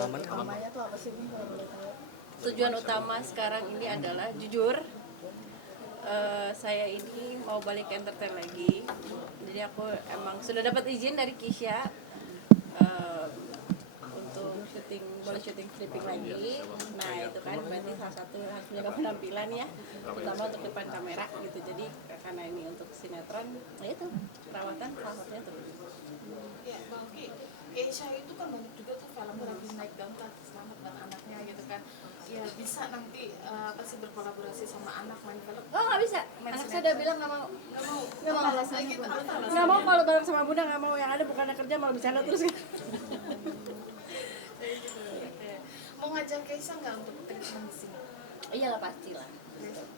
pengalaman utamanya tuh apa sih, kalau boleh tahu? Tujuan utama sekarang ini adalah jujur, saya ini mau balik ke entertain lagi. Jadi aku emang sudah dapat izin dari Kisha untuk boleh syuting stripping lagi. Nah itu kan berarti salah satu harus menjaga penampilan ya, terutama untuk depan kamera gitu. Jadi karena ini untuk sinetron, nah itu perawatan salah satunya tuh. Ya, Bang Ki, Keisha itu kan banyak juga tuh film lagi naik daun selamat dan anaknya gitu kan. Ya bisa nanti apa sih berkolaborasi sama anak main film. Oh nggak bisa, anak saya udah bilang nggak mau. Nggak mau alasannya gitu. Nggak mau, kalau bareng sama Bunda nggak mau, yang ada bukannya kerja malah bercanda terus kan. Mau ngajak Keisha nggak untuk treatment di sini? Iya lah pastilah.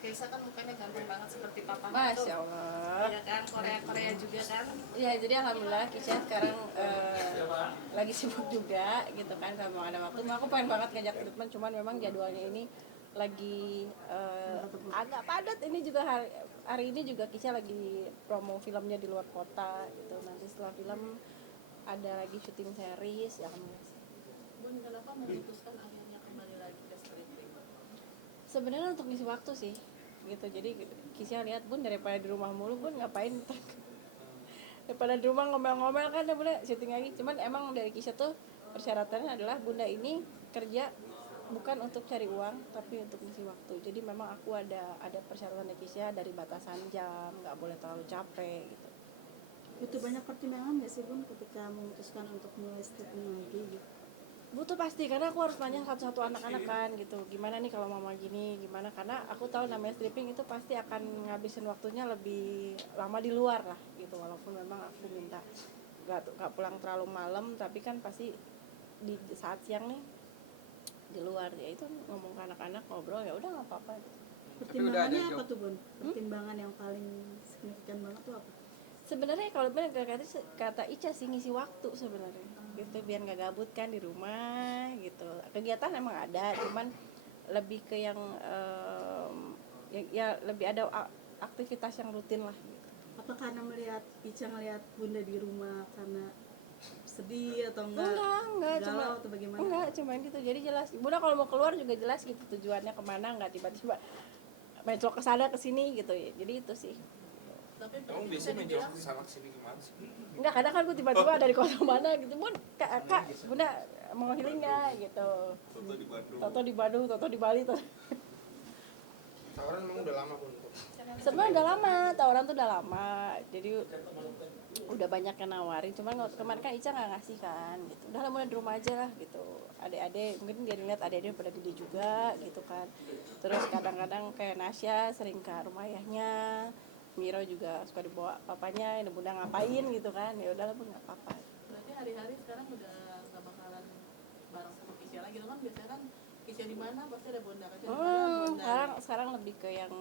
Keisha kan mukanya ganteng banget seperti papa. Masya Allah. Iya kan, Korea juga kan. Ya jadi alhamdulillah Kisha sekarang lagi sibuk juga gitu kan, kalau memang ada waktu. Aku pengen banget ngajak treatment, cuman memang jadwalnya ini lagi agak padat. Ini juga hari ini juga Kisha lagi promo filmnya di luar kota gitu. Nanti setelah film ada lagi syuting series ya alhamdulillah. Bun, kenapa memutuskan akhirnya kembali lagi ke stripping? Sebenarnya untuk ngisi waktu sih gitu. Jadi Kisha lihat, Bun daripada di rumah mulu, Bun ngapain daripada di rumah ngomel-ngomel kan, ya Bunda syuting lagi. Cuman emang dari Kisha tuh persyaratannya adalah Bunda ini kerja bukan untuk cari uang tapi untuk ngisi waktu. Jadi memang aku ada persyaratan dari Kisha, dari batasan jam, nggak boleh terlalu capek gitu. Butuh banyak pertimbangan nggak sih Bun ketika memutuskan untuk mulai stripping lagi gitu? Butuh pasti, karena aku harus nanya satu-satu anak-anak kan gitu, gimana nih kalau mama gini, gimana, karena aku tahu namanya stripping itu pasti akan ngabisin waktunya lebih lama di luar lah gitu. Walaupun memang aku minta gak pulang terlalu malam, tapi kan pasti di saat siang nih di luar. Ya itu ngomong ke anak-anak, ngobrol, ya udah nggak apa-apa gitu. Pertimbangannya apa tuh Bun? Pertimbangan yang paling signifikan banget tuh apa? Sebenarnya kalau benar kata Ica sih, ngisi waktu sebenarnya gitu, biar nggak gabut kan di rumah gitu. Kegiatan emang ada, cuman lebih ke yang ya lebih ada aktivitas yang rutin lah gitu. Apa karena Ica ngelihat Bunda di rumah karena sedih atau enggak cuma atau bagaimana? Enggak, cuma gitu. Jadi jelas Bunda kalau mau keluar juga jelas gitu tujuannya kemana, nggak tiba-tiba mencok ke sana ke sini gitu ya. Jadi itu sih. Tapi Kamu biasanya menjawab kesana kesini gimana sih? Enggak, kadang kan gue tiba-tiba dari kota mana gitu, Bun, kak, Bunda mau healing nggak gitu. Toto di Bandung, Toto di Bali, Toto. Tawaran memang udah lama pun. Sebenarnya udah lama, tawaran tuh udah lama. Jadi udah banyak yang nawarin, cuman kemarin kan Ica nggak ngasih kan gitu. Udah lah, mulai di rumah aja lah gitu. Adik-adik mungkin dia lihat adik-adik pada gede juga gitu kan. Terus kadang-kadang kayak Nasya sering ke rumah ayahnya. Miro juga suka dibawa papanya, ini Bunda ngapain gitu kan. Ya udahlah Bun, nggak apa-apa. berarti hari-hari sekarang udah nggak bakalan bareng sama Kisha lagi gitu kan. Biasanya kan Kisha di mana pasti ada Bunda kan. Sekarang lebih ke yang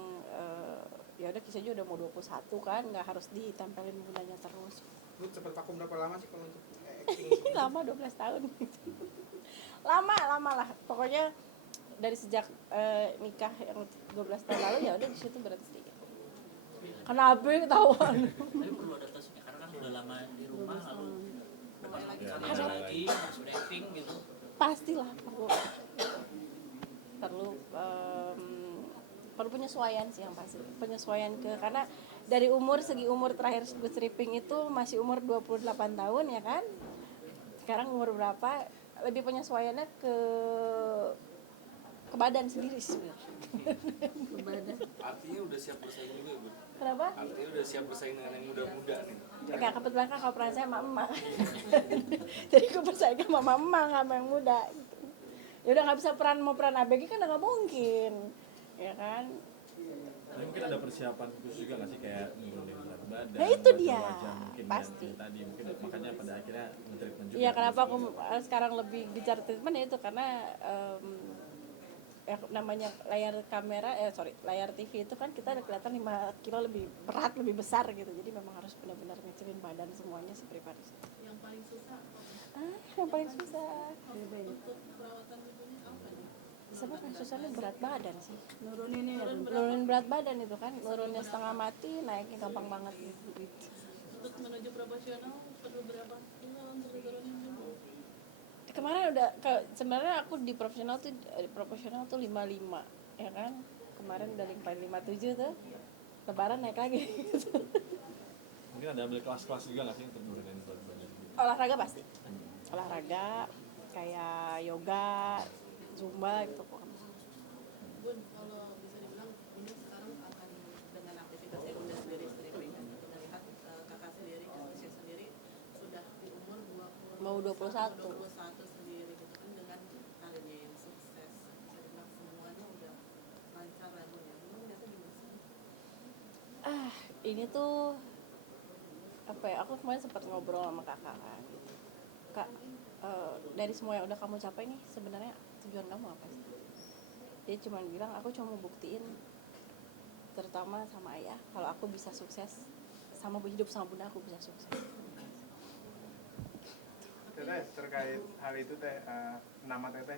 ya udah Kisah juga udah mau 21 kan, nggak harus ditempelin Bundanya terus. Lu cepet vakum berapa lama sih kalau untuk acting? Lama 12 tahun lama lah pokoknya, dari sejak nikah yang 12 tahun lalu ya udah di situ berarti sedikit. Kenapa ketahuan? tapi perlu adaptasinya karena kan udah lama di rumah, lalu depan lagi harus acting gitu. Pastilah perlu penyesuaian sih, yang pasti penyesuaian karena dari segi umur terakhir gue stripping itu masih umur 28 tahun ya kan. Sekarang umur berapa, lebih penyesuaiannya ke badan sendiri sebenarnya. Artinya udah siap bersaing juga, Bu. Kenapa? Artinya udah siap bersaing dengan yang muda-muda nih. Kayak kebetulan kan kalau peran saya mama. Jadi gue bersaing sama mama sama yang muda gitu. Ya udah nggak bisa mau peran ABG kan nggak mungkin, ya kan? Tapi mungkin ada persiapan khusus juga nggak sih, kayak nurunin berat badan? Nah itu dia, wajah, mungkin pasti. Tadi mungkin makanya pada akhirnya men-treatment juga. Iya, kenapa aku sekarang lebih bicara treatment ya itu karena namanya layar TV itu kan kita ada kelihatan 5 kilo lebih berat, lebih besar gitu. Jadi memang harus benar-benar ngecilin badan semuanya si pribadi. yang paling susah Yang paling susah. untuk perawatan ibunya apa nih? Sebenarnya susahnya berat badan sih. Nurunin Berat badan itu kan, nurunnya setengah mati, naiknya gampang banget gitu. Untuk menuju profesional perlu berapa kilo untuk diturunin dulu? kemarin udah sebenarnya aku di proporsional tuh 55 ya kan, kemarin udah 57 tuh, lebaran naik lagi gitu. Mungkin ada ambil kelas-kelas juga nggak sih untuk nurunin berat badan? Olahraga pasti, olahraga kayak yoga, zumba gitu pokoknya. Bun, kalau bisa dibilang Bunda sekarang akan dengan aktivitas yang udah dari streaming kan, melihat kakak sendiri dan usia sendiri sudah di umur 20, Mau 21. 21 sendiri gitu kan, dengan karirnya yang sukses, bisa dibilang semuanya udah lancar lah Bun ya. Bun biasa gimana sih? Ini tuh apa ya, aku kemarin sempat ngobrol sama kakak kan gitu. Kak, dari semua yang udah kamu capai nih sebenarnya tujuan kamu apa sih? Dia cuma bilang aku cuma mau buktiin, terutama sama ayah, kalau aku bisa sukses, sama hidup sama bunda aku bisa sukses. Teteh, terkait hal itu teh, nama teteh